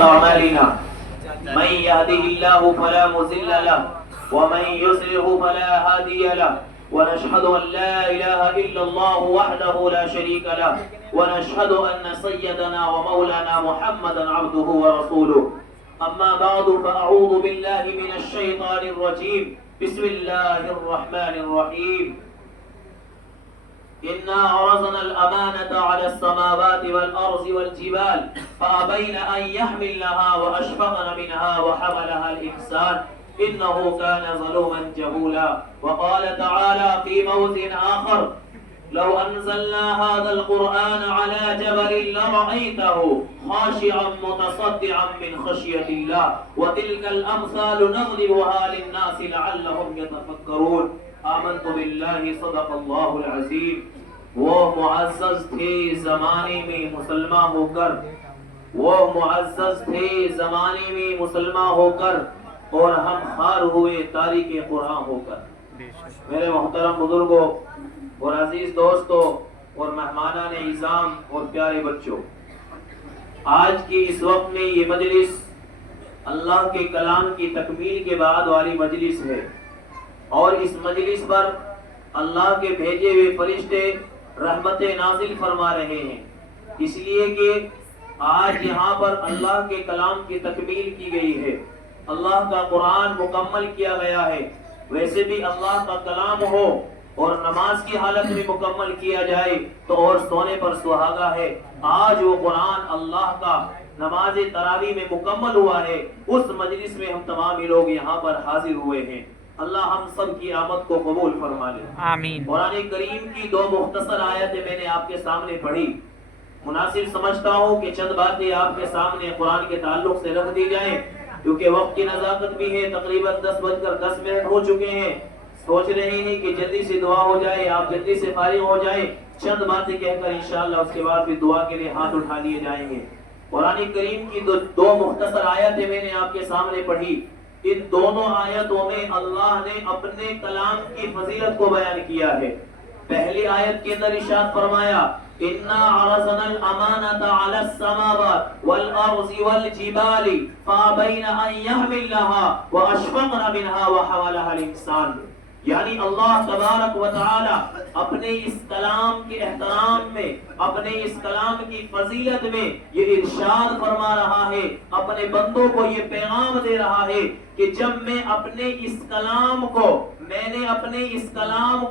أعمالنا من يهده الله فلا مضل له ومن يضلل فلا هادي له ونشهد أن لا إله إلا الله وحده لا شريك له ونشهد أن سيدنا ومولانا محمدا عبده ورسوله أما بعد فأعوذ بالله من الشيطان الرجيم بسم الله الرحمن الرحيم إنا عرضنا الأمانة على السماوات والأرض والجبال فأبين أن يحملنها وأشفقن منها وحملها الإنسان إنه كان ظلوما جهولا وقال تعالى في موضع آخر لو أنزلنا هذا القرآن على جبل لرأيته خاشعا متصدعا من خشية الله وتلك الأمثال نضربها للناس لعلهم يتفكرون آمنت باللہ صدق اللہ العظیم. وہ معزز تھے زمانے میں مسلمان ہو کر، وہ معزز تھے زمانے میں مسلمان ہو کر، اور ہم خار ہوئے تاریخ قرآن ہو کر. میرے محترم بزرگوں اور عزیز دوستوں اور مہمانان اعظام اور پیارے بچوں، آج کی اس وقت میں یہ مجلس اللہ کے کلام کی تکمیل کے بعد والی مجلس ہے، اور اس مجلس پر اللہ کے بھیجے ہوئے فرشتے رحمت نازل فرما رہے ہیں، اس لیے کہ آج یہاں پر اللہ کے کلام کی تکمیل کی گئی ہے، اللہ کا قرآن مکمل کیا گیا ہے. ویسے بھی اللہ کا کلام ہو اور نماز کی حالت میں مکمل کیا جائے تو اور سونے پر سہاگا ہے. آج وہ قرآن اللہ کا نماز تراویح میں مکمل ہوا ہے، اس مجلس میں ہم تمام لوگ یہاں پر حاضر ہوئے ہیں. اللہ ہم سب کی آمد کو قبول فرما لے آمین. قرآن کریم کی دو مختصر آیتیں میں نے آپ کے سامنے پڑھی. مناسب سمجھتا ہوں کہ چند باتیں آپ کے سامنے قرآن کے تعلق سے رکھ دی جائیں، کیونکہ وقت کی نزاکت بھی ہے. تقریباً 10:10 ہو چکے ہیں. سوچ رہے ہیں کہ جلدی سے دعا ہو جائے، آپ جلدی سے فارغ ہو جائیں. چند باتیں کہہ کر انشاءاللہ اس کے بعد بھی دعا کے لیے ہاتھ اٹھا لیے جائیں گے. قرآن کریم کی دو مختصر آیتیں میں نے آپ کے سامنے پڑھی. ان دونوں آیتوں میں اللہ نے اپنے کلام کی فضیلت کو بیان کیا ہے. پہلی آیت کے اندر ارشاد فرمایا اِنَّا عَرَضْنَا الْأَمَانَةَ عَلَى السَّمَاوَاتِ وَالْأَرْضِ وَالْجِبَالِ فَأَبَيْنَ أَن يَحْمِلْنَهَا وَأَشْفَقْنَ مِنْهَا وَحَمَلَهَا الْإِنسَانُ. یعنی اللہ تبارک و تعالی اپنے اس کلام کے احترام میں، اپنے اس کلام کی فضیلت میں یہ ارشاد فرما رہا ہے، اپنے بندوں کو یہ پیغام دے رہا ہے کہ جب میں اپنے اس کلام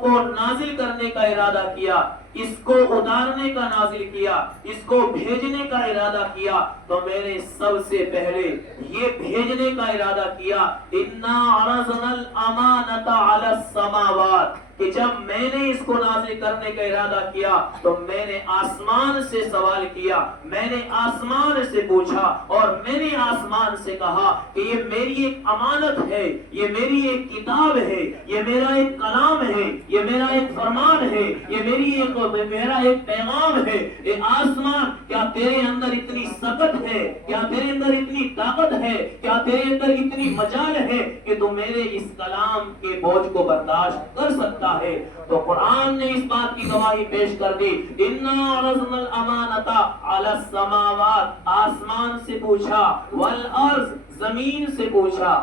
کو نازل کرنے کا ارادہ کیا، اس کو اتارنے کا نازل کیا، اس کو بھیجنے کا ارادہ کیا، تو میں نے سب سے پہلے یہ بھیجنے کا ارادہ کیا اِنَّا عَرَضْنَا الْأَمَانَةَ عَلَى السَّمَاوَاتِ، کہ جب میں نے اس کو نازل کرنے کا ارادہ کیا تو میں نے آسمان سے سوال کیا، میں نے آسمان سے پوچھا، اور میں نے آسمان سے کہا کہ یہ میری ایک امانت ہے، یہ میری ایک کتاب ہے، یہ میرا ایک کلام ہے، یہ میرا ایک فرمان ہے، یہ میرا ایک پیغام ہے. اے آسمان، کیا تیرے اندر اتنی سکت ہے، کیا تیرے اندر اتنی طاقت ہے، کیا تیرے اندر اتنی مجال ہے کہ تو میرے اس کلام کے بوجھ کو برداشت کر سکتا ہے؟ تو قرآن نے اس بات کی گواہی پیش کر دی اِنَّا عَرَضْنَا الْأَمَانَةَ عَلَى السَّمَاوَاتِ، آسمان سے پوچھا، وَالْأَرْضِ، زمین سے پوچھا.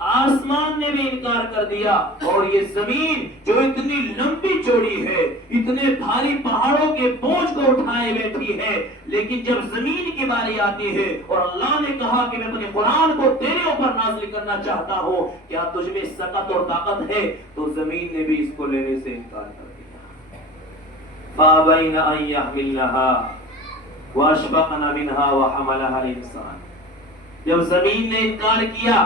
آسمان نے بھی انکار کر دیا، اور یہ زمین جو اتنی لمبی چوڑی ہے، اتنے بھاری پہاڑوں کے بوجھ کو اٹھائے بیٹھی ہے، لیکن جب زمین کی باری آتی ہے اور اللہ نے کہا کہ میں اپنے قرآن کو تیرے اوپر نازل کرنا چاہتا ہوں، کیا تجھ میں سکت اور طاقت ہے؟ تو زمین نے بھی اس کو لینے سے انکار کر دیا. فَأَبَيْنَ أَن يَحْمِلْنَهَا وَأَشْفَقْنَ مِنْهَا وَحَمَلَهَا الْإِنسَانُ. جب زمین نے انکار کیا،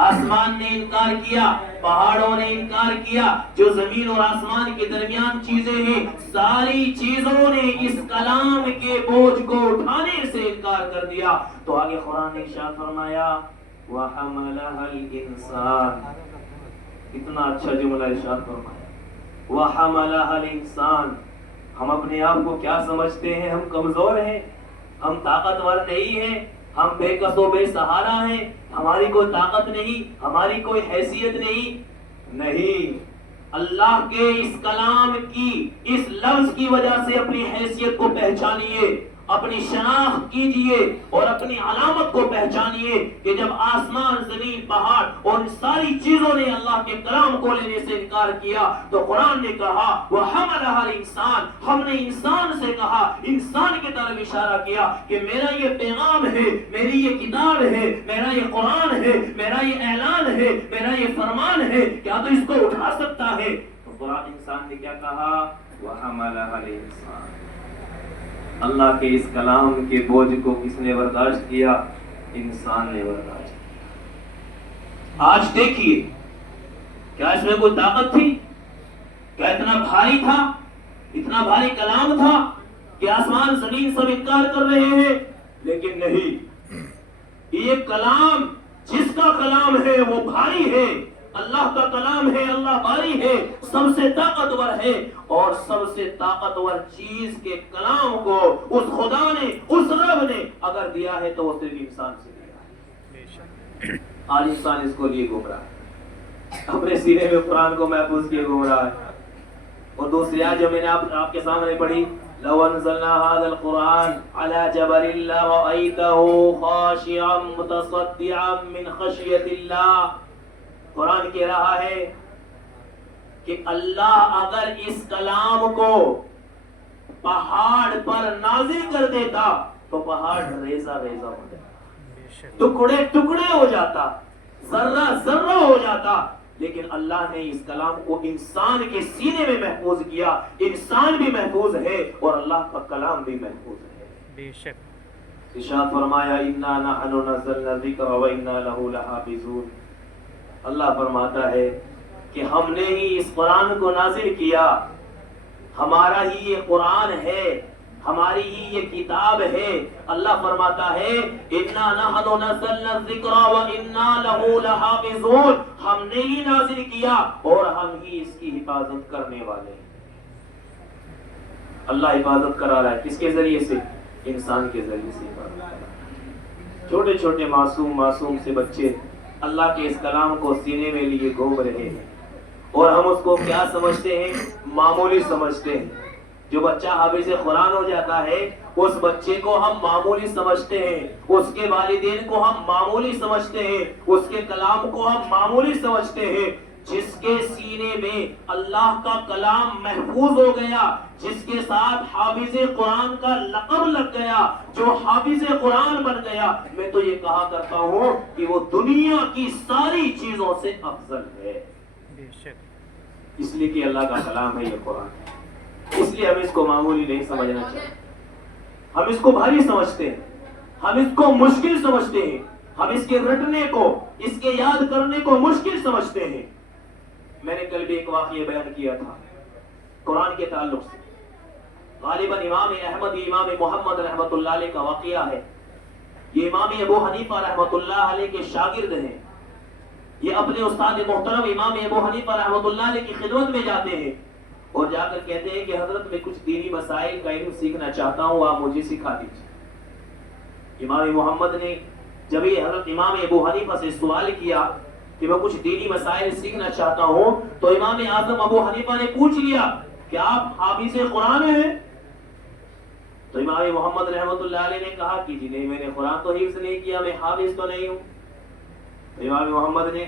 آسمان نے انکار کیا، پہاڑوں نے انکار کیا، جو زمین اور آسمان کے درمیان چیزیں ہیں، ساری چیزوں نے اس کلام کے بوجھ کو اٹھانے سے انکار کر دیا. تو آگے قرآن نے ارشاد فرمایا وَحَمَلَهَا الْإِنسَانُ. اتنا اچھا جملہ ارشاد فرمایا وَحَمَلَهَا الْإِنسَانُ. ہم اپنے آپ کو کیا سمجھتے ہیں؟ ہم کمزور ہیں، ہم طاقتور نہیں ہیں، ہم بے کس و بے سہارا ہیں، ہماری کوئی طاقت نہیں، ہماری کوئی حیثیت نہیں. اللہ کے اس کلام کی، اس لفظ کی وجہ سے اپنی حیثیت کو پہچانیے، اپنی شناخت کیجئے اور اپنی علامت کو پہچانیے کہ جب آسمان زمین پہاڑ اور ان ساری چیزوں نے اللہ کے کلام کو لینے سے انکار کیا تو قرآن نے کہا وَحَمَلَهَا الْإِنسَانُ، ہم نے انسان سے کہا، انسان کی طرف اشارہ کیا کہ میرا یہ پیغام ہے، میری یہ کتاب ہے، میرا یہ قرآن ہے، میرا یہ اعلان ہے، میرا یہ فرمان ہے، کیا تو اس کو اٹھا سکتا ہے؟ تو قرآن انسان نے کیا کہا؟ وَحَمَلَهَا الْإِنسَانُ۔ اللہ کے اس کلام کے بوجھ کو کس نے برداشت کیا؟ انسان نے برداشت کیا۔ آج دیکھیے، کیا اس میں کوئی طاقت تھی؟ کیا اتنا بھاری تھا، اتنا بھاری کلام تھا کہ آسمان زمین سب انکار کر رہے ہیں؟ لیکن نہیں، یہ کلام جس کا کلام ہے وہ بھاری ہے، اللہ کا کلام ہے، اللہ باری ہے، سب سے طاقتور ہے، اور سب سے طاقتور چیز کے کلام کو اس خدا نے، اس رب نے اگر دیا ہے تو وہ صرف انسان سے دیا ہے۔ آج انسان اس کو لیے گھوم رہا ہے، اپنے سینے میں قرآن کو محفوظ کیے گھوم رہا ہے۔ اور دوسری آیت جو میں نے آپ کے سامنے پڑھی، لو انزلنا هذا القرآن على جبل لرأيته خاشعا متصدعا من خشية الله۔ قرآن کہہ رہا ہے کہ اللہ اگر اس کلام کو پہاڑ پر نازل کر دیتا تو پہاڑ ریزہ ریزہ ہو جاتا، ٹکڑے ٹکڑے ہو جاتا، ذرہ ذرہ ہو جاتا، لیکن اللہ نے اس کلام کو انسان کے سینے میں محفوظ کیا۔ انسان بھی محفوظ ہے اور اللہ کا کلام بھی محفوظ ہے۔ بے شک ارشاد فرمایا انا نحن نزلنا الذکر وانا له لحافظون۔ اللہ فرماتا ہے کہ ہم نے ہی اس قرآن کو نازل کیا، ہمارا ہی یہ قرآن ہے، ہماری ہی یہ کتاب ہے۔ اللہ فرماتا ہے انا نحن نزلنا الذکر وانا له لحافظون، ہم نے ہی نازل کیا اور ہم ہی اس کی حفاظت کرنے والے ہیں۔ اللہ حفاظت کرا رہا ہے، کس کے ذریعے سے؟ انسان کے ذریعے سے۔ چھوٹے چھوٹے معصوم سے بچے اللہ کے اس کلام کو سینے میں لیے گھوم رہے ہیں، اور ہم اس کو کیا سمجھتے ہیں؟ معمولی سمجھتے ہیں۔ جو بچہ حافظ قرآن ہو جاتا ہے اس بچے کو ہم معمولی سمجھتے ہیں، اس کے والدین کو ہم معمولی سمجھتے ہیں، اس کے کلام کو ہم معمولی سمجھتے ہیں۔ جس کے سینے میں اللہ کا کلام محفوظ ہو گیا، جس کے ساتھ حافظ قرآن کا لقب لگ گیا، جو حافظ قرآن بن گیا، میں تو یہ کہا کرتا ہوں کہ وہ دنیا کی ساری چیزوں سے افضل ہے۔ اس لیے کہ اللہ کا کلام ہے یہ قرآن، اس لیے ہم اس کو معمولی نہیں سمجھنا چاہتے، ہم اس کو بھاری سمجھتے ہیں، ہم اس کو مشکل سمجھتے ہیں، ہم اس کے رٹنے کو، اس کے یاد کرنے کو مشکل سمجھتے ہیں۔ میں نے کل بھی ایک واقعہ بیان کیا تھا قرآن کے تعلق سے، غالباً امام احمد امام محمد رحمۃ اللہ علیہ کا واقعہ ہے۔ یہ امام ابو حنیفہ رحمۃ اللہ علیہ کے شاگرد ہیں، یہ اپنے استاد محترم امام ابو حنیفہ رحمۃ اللہ علیہ کی خدمت میں جاتے ہیں اور جا کر کہتے ہیں کہ حضرت میں کچھ دینی مسائل کا علم سیکھنا چاہتا ہوں، آپ مجھے سکھا دیجیے۔ امام محمد نے جب یہ حضرت امام ابو حنیفہ سے سوال کیا کہ میں کچھ دینی مسائل سیکھنا چاہتا ہوں، تو امام اعظم ابو حنیفہ نے پوچھ لیا کہ آپ حافظ قرآن ہیں؟ تو امام محمد رحمۃ اللہ علیہ نے کہا کہ جی نہیں، میں نے قرآن تو حفظ نہیں کیا، میں حافظ تو نہیں ہوں۔ تو امام محمد نے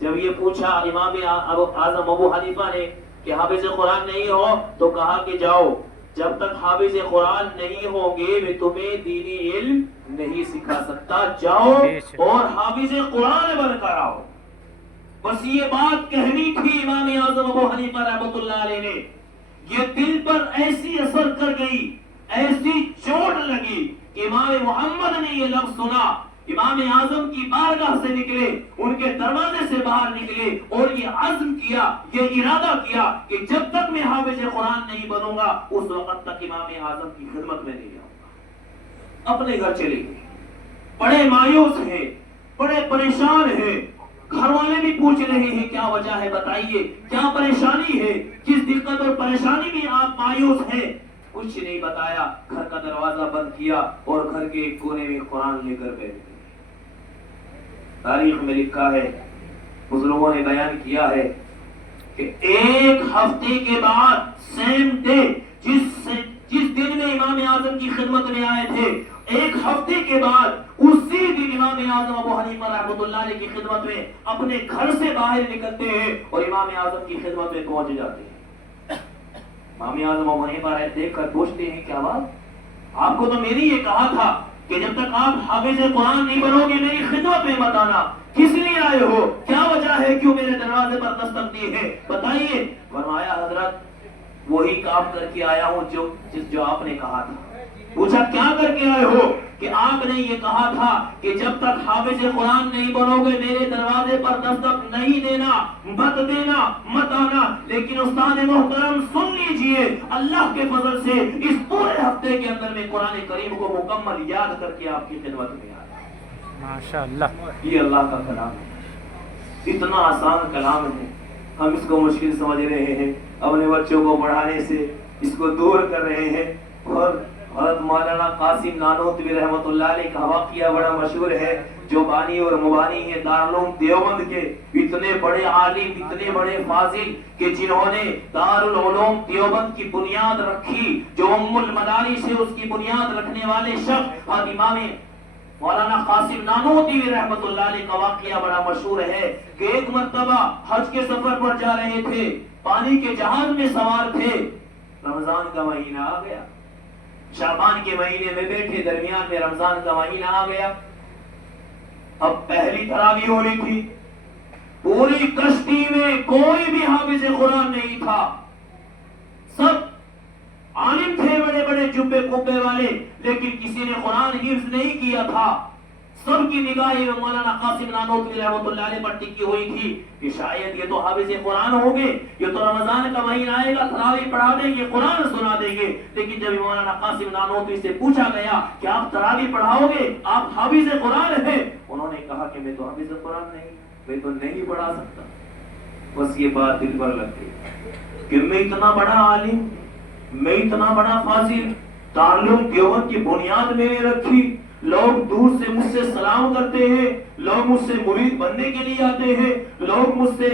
جب یہ پوچھا امام اعظم ابو حنیفہ نے کہ حافظ قرآن نہیں ہو، تو کہا کہ جاؤ، جب تک حافظ قرآن نہیں ہوں گے میں تمہیں دینی علم نہیں سکھا سکتا، جاؤ اور حافظ قرآن بن کر آؤ۔ بس یہ بات کہنی تھی امام اعظم ابو حنیفہ رحمۃ اللہ علیہ نے، یہ دل پر ایسی اثر کر گئی، ایسی چوٹ لگی کہ امام محمد نے یہ لفظ سنا، امام اعظم کی بارگاہ سے نکلے، ان کے دروازے سے باہر نکلے اور یہ عزم کیا، یہ ارادہ کیا کہ جب تک میں حافظ قرآن نہیں بنوں گا اس وقت تک امام اعظم کی خدمت میں نہیں آؤں گا۔ اپنے گھر چلے گئے، بڑے مایوس ہیں، بڑے پریشان ہیں، گھر والے بھی پوچھ رہے ہیں کیا وجہ ہے، بتائیے کیا پریشانی ہے، کس دقت اور پریشانی میں آپ مایوس ہیں؟ کچھ نہیں بتایا، گھر کا دروازہ بند کیا اور گھر کے ایک کونے میں قرآن لے کر بیٹھ گئے۔ تاریخ میں لکھا ہے، بزرگوں نے بیان کیا ہے کہ ایک ہفتے کے بعد سیم ڈے، جس دن میں امام اعظم کی خدمت میں آئے تھے، ایک ہفتے کے بعد اسی دن امام اعظم ابو حنیفہ رحمۃ اللہ علیہ کی خدمت میں اپنے گھر سے باہر نکلتے ہیں اور امام اعظم کی خدمت میں پہنچ جاتے ہیں۔ امام اعظم ابو حنیفہ دیکھ کر پوچھتے ہیں کیا بات، آپ کو تو میں نے یہ کہا تھا کہ جب تک آپ حافظ قرآن نہیں بنو گے میری خدمت میں مت آنا، کس لیے آئے ہو، کیا وجہ ہے، کیوں میرے دروازے پر دستک دی ہے، بتائیے۔ فرمایا حضرت وہی کام کر کے آیا ہوں جو آپ نے کہا تھا۔ پوچھا کیا کر کے آئے ہو؟ کہ آپ نے یہ کہا تھا کہ جب تک حافظ قرآن نہیں بنو گے میرے دروازے پر دستک نہیں دینا، مت آنا۔ لیکن استاد محترم سن لیجئے، اللہ کے فضل سے اس پورے ہفتے کے اندر میں قرآن کریم کو مکمل یاد کر کے آپ کی خدمت میں آیا۔ ماشاءاللہ، یہ اللہ کا کلام ہے، اتنا آسان کلام ہے، ہم اس کو مشکل سمجھ رہے ہیں، اپنے بچوں کو پڑھانے سے اس کو دور کر رہے ہیں۔ اور حضرت مولانا قاسم نانوتوی رحمۃ اللہ علیہ کا واقعہ بڑا مشہور ہے، جو بانی اور مبانی ہیں دارالعلوم دیوبند کے، اتنے بڑے عالم، اتنے بڑے فاضل کہ جنہوں نے دارالعلوم دیوبند کی بنیاد رکھی، جو ام المدارس ہے اس کی بنیاد رکھنے والے شخص اور امام مولانا قاسم نانوتوی رحمۃ اللہ علیہ کا واقعہ بڑا مشہور ہے کہ ایک مرتبہ حج کے سفر پر جا رہے تھے، پانی کے جہاز میں سوار تھے، رمضان کا مہینہ آ گیا، شعبان کے مہینے میں بیٹھے، درمیان میں رمضان کا مہینہ آ گیا۔ اب پہلی تراویح ہو رہی تھی، پوری کشتی میں کوئی بھی حافظ قرآن نہیں تھا، سب عالم تھے بڑے بڑے جبے قبے والے، لیکن کسی نے قرآن حفظ نہیں کیا تھا۔ سب کی نگاہیں مولانا قاسم نانوتوی رحمۃ اللہ علیہ پر ٹکی ہوئی تھی کہ شاید یہ تو حافظ قرآن ہوں گے، یہ تو رمضان کا مہینہ آئے گا، تراویح پڑھا دیں گے، قرآن سنا دیں گے۔ لیکن جب مولانا قاسم نانوتوی سے پوچھا گیا کہ آپ تراویح پڑھاؤ گے، آپ حافظ قرآن ہیں، انہوں نے کہا کہ میں تو حافظ قرآن نہیں، میں تو نہیں پڑھا سکتا۔ بس یہ بات دل پر لگ گئی کہ میں اتنا بڑا عالم، میں اتنا بڑا فاضل، دارالعلوم دیوبند کی بنیاد میں نے رکھی، لوگ دور سے مجھ سے سلام کرتے ہیں، لوگ مجھ سے مرید بننے کے لیے آتے ہیں، لوگ مجھ سے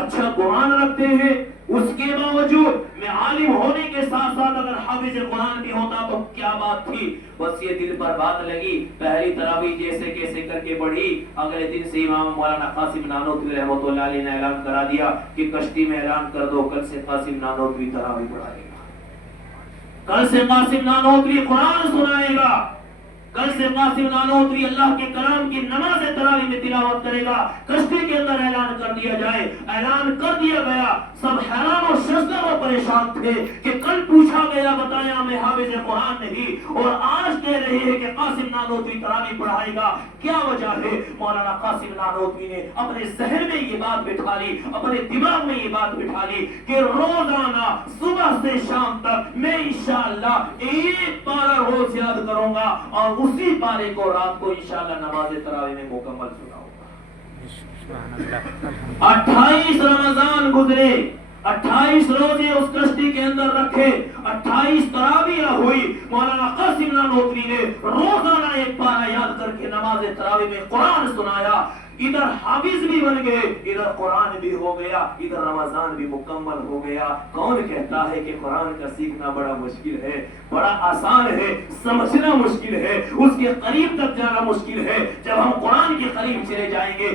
اچھا گمان رکھتے ہیں، اس کے باوجود میں عالم ہونے کے ساتھ ساتھ اگر حافظ قرآن بھی ہوتا تو کیا بات تھی۔ بس یہ دل پر بات لگی، پہلی تراویح جیسے کیسے کر کے پڑھی۔ اگلے دن سے امام مولانا قاسم نانوتوی رحمۃ اللہ علیہ نے اعلان کرا دیا کہ کشتی میں اعلان کر دو کل سے قاسم نانوتوی تراویح پڑھائے گا، کل سے قاسم نانوتوی قرآن سنائے گا، کل سے قاسم نانوتوی اللہ کے کلام کی نماز تراویح میں تلاوت کرے گا۔ کشتی کے اندر اعلان کر دیا جائے، اعلان کر دیا گیا، سب حیران و شزدہ و پریشان تھے کہ کل پوچھا گیا بتایا میں حافظ قرآن نہیں، اور آج کہہ رہے ہیں کہ قاسم نانوتوی تراویح پڑھائے گا، کیا وجہ ہے؟ مولانا قاسم نانوتوی نے اپنے ذہن میں یہ بات بٹھا لی، اپنے دماغ میں یہ بات بٹھا لی کہ روزانہ صبح سے شام تک میں انشاءاللہ ایک پارہ روز یاد کروں گا اور اسی پارے کو رات کو انشاءاللہ نماز تراویح میں مکمل سناؤں گا۔ 28 رمضان گزرے، 28 روزے اس کشتی کے اندر رکھے، 28 تراویح ہوئی، مولانا قاسم نانوتوی نے روزانہ ایک پارہ یاد کر کے نماز تراویح میں قرآن سنایا۔ ادھر حافظ بھی بن گئے، ادھر قرآن بھی ہو گیا، ادھر رمضان بھی مکمل ہو گیا۔ کون کہتا ہے کہ قرآن کا سیکھنا بڑا مشکل ہے؟ بڑا آسان ہے، سمجھنا مشکل ہے، اس کے قریب تک جانا مشکل ہے۔ جب ہم قرآن کے قریب چلے جائیں گے